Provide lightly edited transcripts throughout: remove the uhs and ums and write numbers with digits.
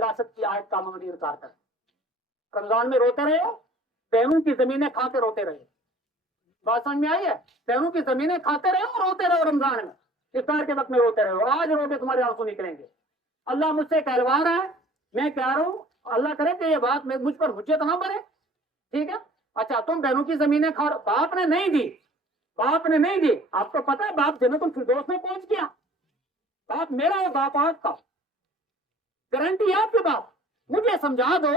وراثت کی آیت کا عملی انکار کرتے. رمضان میں روتے رہے ہو, بہنوں کی زمینیں کھا کے روتے رہے. بات سمجھ میں آئی ہے؟ بہنوں کی زمینیں کھاتے رہے اور روتے رہے رمضان میں, افطار کے وقت میں روتے رہے, اور آج رو کے تمہارے آنسو نکلیں گے. اللہ مجھ سے کہلوا رہا ہے, میں کہہ رہا ہوں اللہ کرے کہ یہ بات مجھ پر حجت نہ بنے. ٹھیک ہے, اچھا تم بہنوں کی زمینیں کھا, باپ نے نہیں دی, باپ نے نہیں دی. آپ کو پتا ہے باپ جنت الفردوس میں پہنچ گیا. باپ میرا ہے, باپ آپ کا, گارنٹی آپ کے باپ. مجھے سمجھا دو,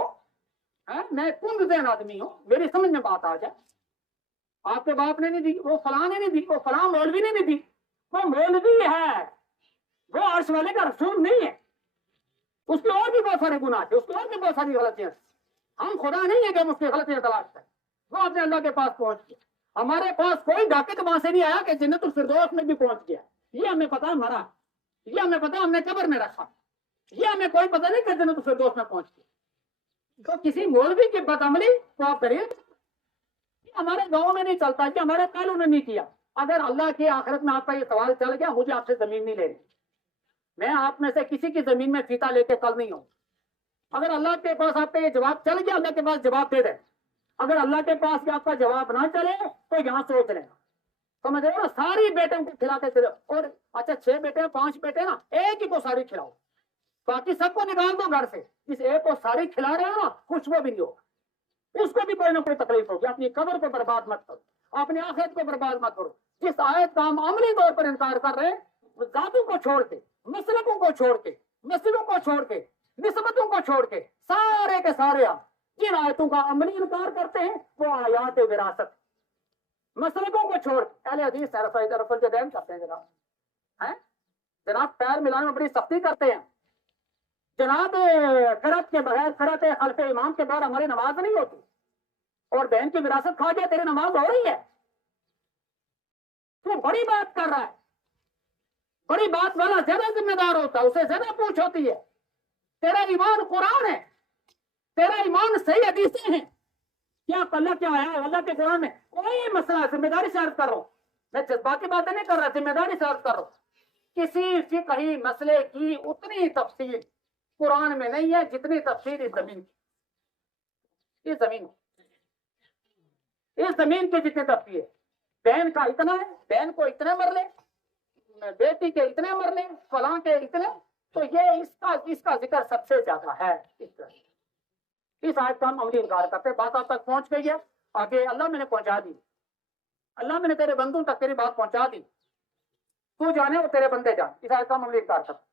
میں کن ذہن آدمی ہوں, میری سمجھ میں بات آ جائے. آپ کے باپ نے نہیں دی, وہ فلاں نے نہیں دی, وہ فلاں مولوی نے نہیں دی. وہ مولوی ہے, وہ عرش والے کا رسول نہیں ہے. اس کے اور بھی بہت سارے گناہ تھے, اس کے اور بھی بہت ساری غلطیاں. ہم خدا نہیں ہے کہ ہم اس کی غلطیاں تلاش کریں. وہ اپنے اللہ کے پاس پہنچ گیا. ہمارے پاس کوئی ڈاکٹ وہاں سے نہیں آیا کہ جنت الفردوس میں بھی پہنچ گیا. یہ ہمیں پتا مرا, یہ ہمیں پتا ہم نے قبر میں رکھا, یہ ہمیں کوئی پتہ نہیں کہ جنت الفردوس میں پہنچ گیا. تو کسی مولوی کی بدعملی کو آپ کریں, ہمارے گاؤں میں نہیں چلتا کہ ہمارے پہلو نے نہیں کیا. اگر اللہ کی آخرت میں آپ کا یہ سوال چل گیا, مجھے آپ سے زمین نہیں لینی. میں آپ میں سے کسی کی زمین میں فیتا لے کے کل نہیں ہوں. اگر اللہ کے پاس آپ کا یہ جواب چل گیا, اللہ کے پاس جواب دے دیں. اگر اللہ کے پاس آپ کا جواب نہ چلے تو یہاں سوچ لیں. سمجھ رہے ہو نا, ساری بیٹوں کو کھلاتے پھر, اور اچھا 6 بیٹے ہیں 5 بیٹے نا, ایک ہی کو ساری کھلاؤ, باقی سب کو نکال دو گھر سے. اس ایک کو ساری کھلا رہے ہو نا, کچھ وہ بھی نہیں ہوگا, اس کو بھی کوئی نہ کوئی تکلیف ہوگی. اپنی قبر کو برباد مت کرو, اپنی آخرت کو برباد مت کرو. جس آیت کا ہم عملی طور پر انکار کر رہے ہیں, ذاتوں کو چھوڑ کے, مسلکوں کو چھوڑ کے, مسلوں کو چھوڑ کے, نسبتوں کو چھوڑ کے, سارے کے سارے ہم جن آیتوں کا عملی انکار کرتے ہیں وہ آیات وراثت. مسلکوں کو چھوڑ اہل حدیث رفع الجدین کرتے ہیں جناب پیر ملانے میں بڑی سختی کرتے ہیں جناب. قرأت کے بغیر, قرأت خلف امام کے بعد ہماری نماز نہیں ہوتی, اور بہن کی وراثت کھا کے تیری نماز ہو رہی ہے. تو بڑی بات کر رہا ہے, بڑی بات والا زیادہ ذمہ دار ہوتا ہے, اسے زیادہ پوچھ ہوتی ہے. تیرا ایمان قرآن ہے, تیرا ایمان صحیح حدیثیں ہیں. کیا اللہ کیا آیا ہے اللہ کے قرآن میں؟ کوئی مسئلہ, ذمہ داری سے عرض کر رہا ہوں, میں جذباتی باتیں نہیں کر رہا, ذمہ داری سے عرض کر رہا ہوں. کسی فقہی مسئلے کی اتنی تفصیل قرآن میں نہیں ہے جتنی تفصیل اس زمین کی. اس زمین کی جتنی تفصیل ہے. بہن کا اتنا ہے, بہن کو اتنے مرلے, بیٹی کے اتنے مرلے, فلاں کے اتنے. تو یہ اس کا ذکر سب سے زیادہ ہے. اس طرح اس آیت کا ہم عملی انکار کرتے. بات آپ تک پہنچ گئی ہے, آگے اللہ میں نے پہنچا دی, اللہ میں نے تیرے بندوں تک تیری بات پہنچا دی. تو جانے اور تیرے بندے جان. اس آیت کا ہم عملی انکار کرتے.